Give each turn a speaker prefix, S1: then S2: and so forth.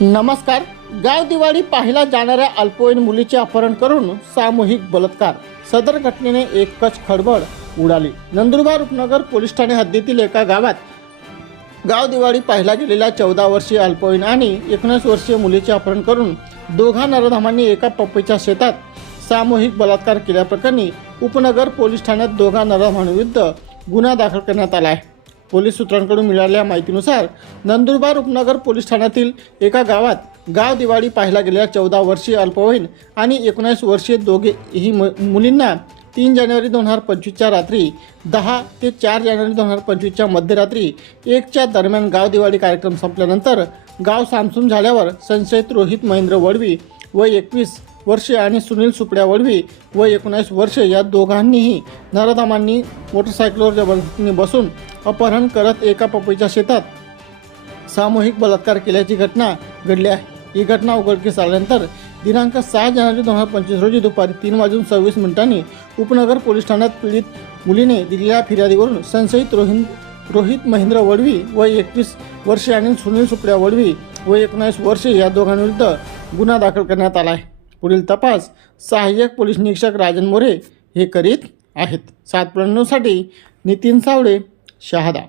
S1: नमस्कार. गाव दिवाळी पाहिला जाणाऱ्या अल्पवयीन मुलीचे अपहरण करून सामूहिक बलात्कार. सदर घटनेने एकच खळबळ उडाली. नंदुरबार उपनगर पोलीस ठाणे हद्दीतील एका गावात गाव दिवाळी पाहिला गेलेल्या चौदा वर्षीय अल्पवयीन आणि एकोणीस वर्षीय मुलीचे अपहरण करून दोघा नरधामांनी एका पप्पीच्या शेतात सामूहिक बलात्कार केल्याप्रकरणी उपनगर पोलीस ठाण्यात दोघा नरधामांविरुद्ध गुन्हा दाखल करण्यात आला आहे. पोलीस सूत्रांकडून मिळालेल्या माहितीनुसार नंदुरबार उपनगर पोलीस ठाण्यातील एका गावात गाव दिवाळी पाहायला गेलेल्या चौदा वर्षीय अल्पवयीन आणि एकोणीस वर्षीय दोघेही मु मुलींना तीन जानेवारी दोन हजार पंचवीसच्या रात्री दहा ते चार जानेवारी दोन हजार पंचवीसच्या मध्यरात्री एकच्या दरम्यान गाव दिवाळी कार्यक्रम संपल्यानंतर गाव सामसूम झाल्यावर संशयित रोहित महेंद्र वडवी व एकवीस वर्षे आणि सुनील सुपड्या वडवी व एकोणीस वर्षे या दोघांनीही नरधामांनी मोटरसायकलवर जबरदस्तीने बसून अपहरण करत एका पपईच्या शेतात सामूहिक बलात्कार केल्याची घटना घडली आहे. ही घटना उघडकीस आल्यानंतर दिनांक सहा जानेवारी दोन हजार पंचवीस रोजी दुपारी तीन वाजून सव्वीस मिनिटांनी उपनगर पोलीस ठाण्यात पीडित मुलीने दिलेल्या फिर्यादीवरून संशयित रोहित रोहित महेंद्र वडवी व एकवीस वर्षे आणि सुनील सुपड्या वडवी व एकोणीस वर्षे या दोघांविरुद्ध गुन्हा दाखल करण्यात आला आहे. पुढील तपास सहाय्यक पोलीस निरीक्षक राजन मोरे हे करीत आहेत. सात साठी नितीन सावळे शहादा.